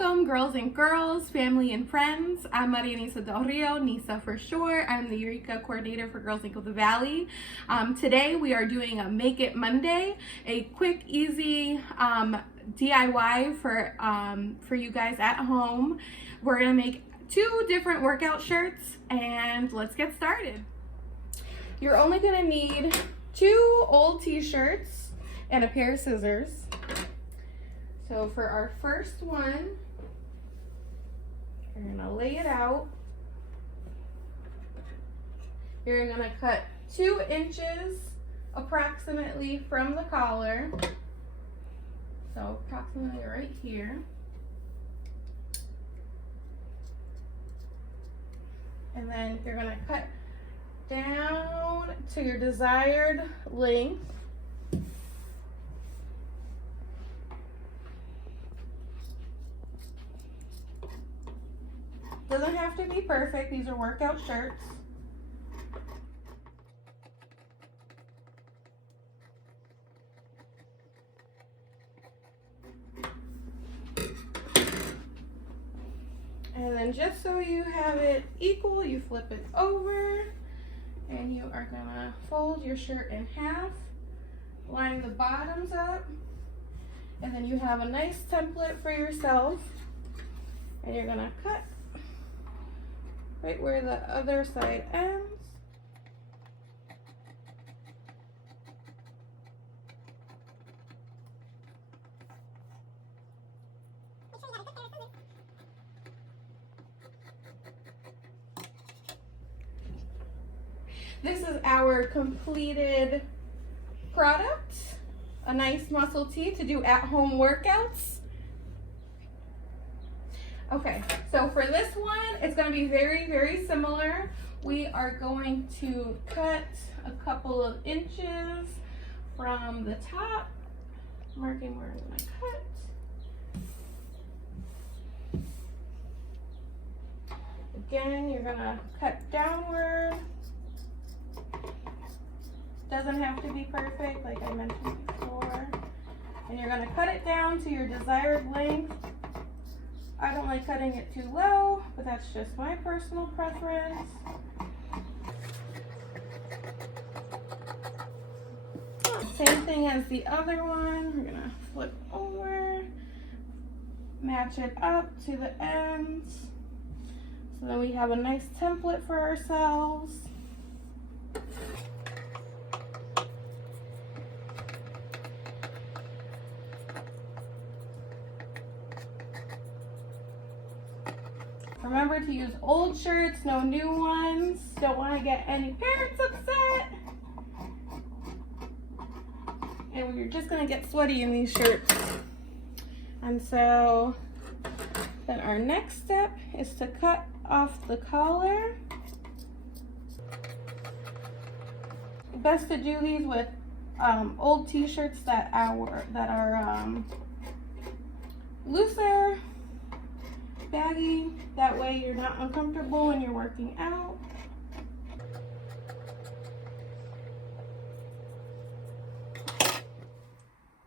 Welcome, girls and girls, family and friends. I'm Maryanisa DelRio, Nisa for short. I'm the Eureka coordinator for Girls Inc. of the Valley. Today we are doing a Make It Monday, a quick, easy DIY for you guys at home. We're gonna make 2 different workout shirts, and let's get started. You're only gonna need 2 old t-shirts and a pair of scissors. So for our first one, you're gonna lay it out. You're gonna cut 2 inches approximately from the collar. So approximately right here. And then you're gonna cut down to your desired length. Doesn't have to be perfect. These are workout shirts. And then just so you have it equal, you flip it over and you are gonna fold your shirt in half, line the bottoms up, and then you have a nice template for yourself, and you're gonna cut right where the other side ends. This is our completed product, a nice muscle tee to do at-home workouts. Okay, so for this one, it's going to be very, very similar. We are going to cut a couple of inches from the top, marking where I'm going to cut. Again, you're going to cut downward. Doesn't have to be perfect, like I mentioned before. And you're going to cut it down to your desired length. I don't like cutting it too low, but that's just my personal preference. Same thing as the other one. We're gonna flip over, match it up to the ends. So then we have a nice template for ourselves. Remember to use old shirts, no new ones. Don't want to get any parents upset. And you're just going to get sweaty in these shirts. And so then our next step is to cut off the collar. Best to do these with old t-shirts that are looser, baggy. That way you're not uncomfortable when you're working out.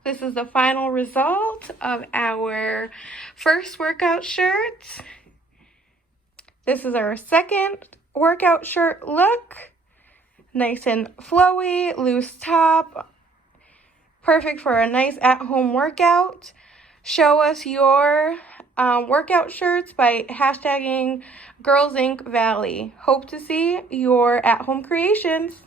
This is the final result of our first workout shirt. This is our second workout shirt look. Nice and flowy, loose top. Perfect for a nice at-home workout. Show us your workout shirts by hashtagging Girls Inc. Valley. Hope to see your at-home creations.